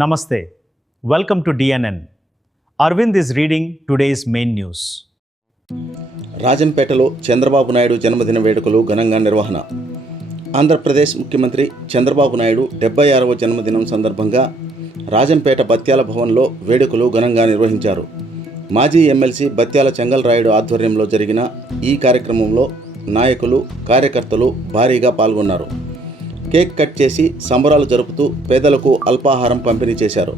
Namaste. Welcome to DNN. Arvind is reading today's main news. రాజంపేటలో Chandrababu Naidu జన్మదిన వేడుకలు ఘనంగా నిర్వహణ. ఆంధ్రప్రదేశ్ ముఖ్యమంత్రి చంద్రబాబు నాయుడు 76వ జన్మదినం సందర్భంగా రాజంపేట బత్యాల భవన్లో వేడుకలు ఘనంగా నిర్వహించారు. మాజీ ఎమ్మెల్సీ బత్యాల చెంగల్రాయుడు ఆధ్వర్యంలో జరిగిన ఈ కార్యక్రమంలో నాయకులు, కార్యకర్తలు భారీగా పాల్గొన్నారు. కేక్ కట్ చేసి సంబరాలు జరుపుతూ పేదలకు అల్పాహారం పంపిణీ చేశారు.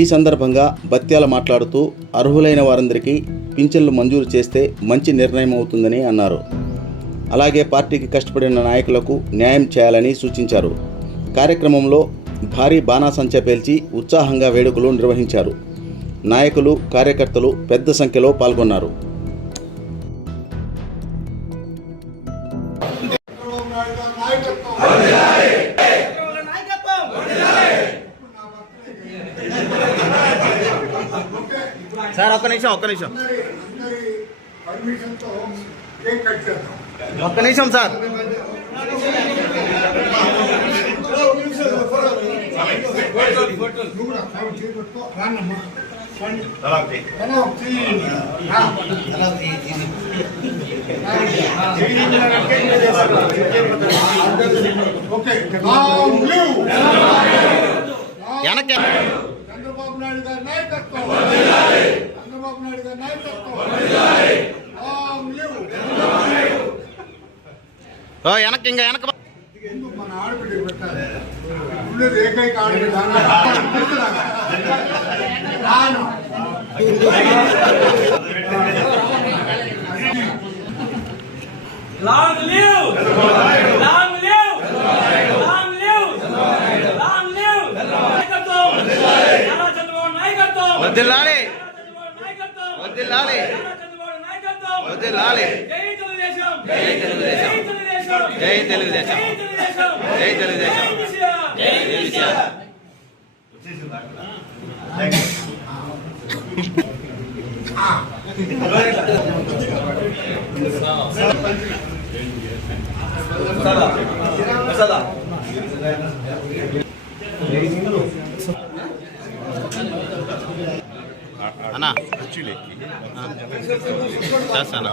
ఈ సందర్భంగా బత్యాల మాట్లాడుతూ అర్హులైన వారందరికీ పింఛన్లు మంజూరు చేస్తే మంచి నిర్ణయం అవుతుందని అన్నారు. అలాగే పార్టీకి కష్టపడిన నాయకులకు న్యాయం చేయాలని సూచించారు. కార్యక్రమంలో భారీ బాణాసంచా పేల్చి ఉత్సాహంగా వేడుకలు నిర్వహించారు. నాయకులు, కార్యకర్తలు పెద్ద సంఖ్యలో పాల్గొన్నారు. సార్ ఒక్క నిమిషం సార్. వెనక్కి చంద్రబాబు నాయుడు గారి నాయకత్వం, చంద్రబాబు నాయుడు గారి నాయకత్వం, వెనక్కి ఇంకా వెనక ఎందుకు మన ఆడబిడ్డ పెట్టాలి? ఉండేది ఏకైక ఆడబిడ్డ. Long live! Long live! Long live! Long live! నాయకత్వం! చంద్రబాబు నాయకత్వం! వదిలాలి నాయకత్వం! వదిలాలి చంద్రబాబు నాయకత్వం! వదిలాలి. జై తెలుగుదేశం! జై తెలుగుదేశం! జై తెలుగుదేశం! జై తెలుగుదేశం! జై తెలుగుదేశం! జై తెలుగుదేశం! జై కేసీఆర్! అన్నా చేస్తానా?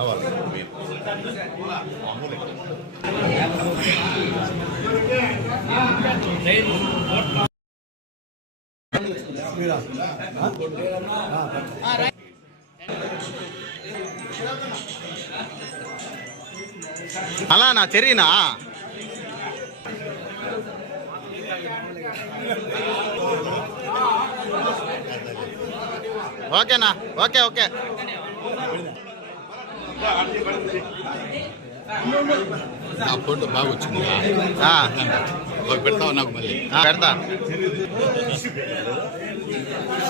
అలా నా చెర్రీనా ఓకేనా? ఓకే ఓకే ఆ ఫోటో బాగా వచ్చింది. పెడతావు నాకు మళ్ళీ పెడతా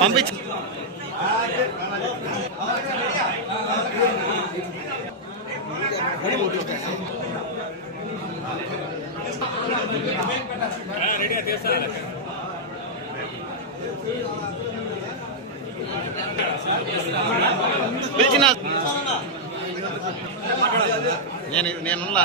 పంపించు. పిలిచిన నేనున్నా.